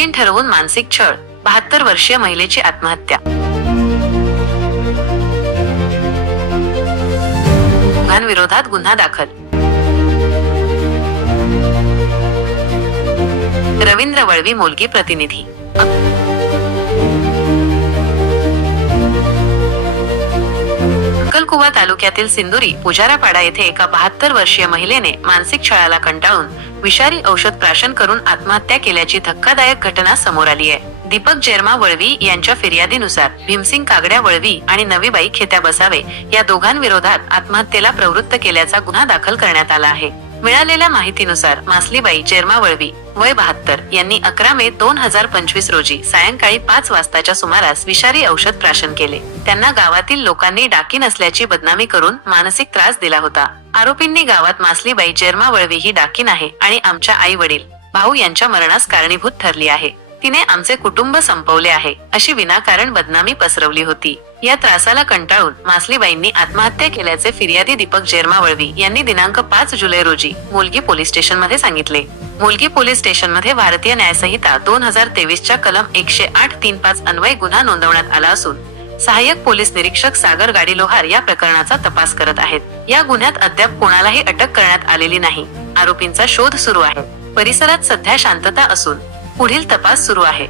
आरोपीन ठरवून मानसिक छळ बहात्तर वर्षीय महिलेची आत्महत्या. विरोधात गुन्हा दाखल. रवींद्र वळवी मोलगी प्रतिनिधी. अक्कलकुवा तालुक्यातील सिंदुरी पुजारापाडा येथे एका बहात्तर वर्षीय महिलेने मानसिक छळाला कंटाळून विषारी औषध प्राशन करून आत्महत्या केल्याची धक्कादायक घटना समोर आली आहे. दीपक जेरमा वळवी यांच्या फिर्यादीनुसार भीमसिंग कागड्या वळवी आणि नवीबाई खेत्या बसावे या दोघांविरोधात आत्महत्येला प्रवृत्त केल्याचा गुन्हा दाखल करण्यात आला आहे. मिळालेल्या माहितीनुसार मासलीबाई जेरमा वळवी वय बहात्तर यांनी अकरा मे दोन हजार पंचवीस रोजी सायंकाळी पाच वाजताच्या सुमारास विषारी औषध प्राशन केले. त्यांना गावातील लोकांनी डाकी नसल्याची बदनामी करून मानसिक त्रास दिला होता. आरोपींनी गावात मासलीबाई जेरमा वळवी ही डाकीन आहे आणि आमच्या आई वडील भाऊ यांच्या मरणास कारणीभूत ठरली आहे. तिने आमचे कुटुंब संपवले आहे अशी विनाकारण बदनामी पसरवली होती. या त्रासाला कंटाळून मासलीबाईंनी आत्महत्या केल्याचे फिर्यादी दीपक जेरमावळवी यांनी दिनांक पाच जुलै रोजी मुलगी पोलीस स्टेशनमध्ये सांगितले. मुलगी पोलीस स्टेशनमध्ये भारतीय न्यायसंहिता दोन हजार तेवीसच्या कलम एकशे आठ तीन पाच अन्वय गुन्हा नोंदवण्यात आला असून सहाय्यक पोलीस निरीक्षक सागर गाडी लोहार या प्रकरणाचा तपास करत आहेत. या गुन्ह्यात अद्याप कोणालाही अटक करण्यात आलेली नाही. आरोपींचा शोध सुरू आहे. परिसरात सध्या शांतता असून पुढील तपास सुरू आहे.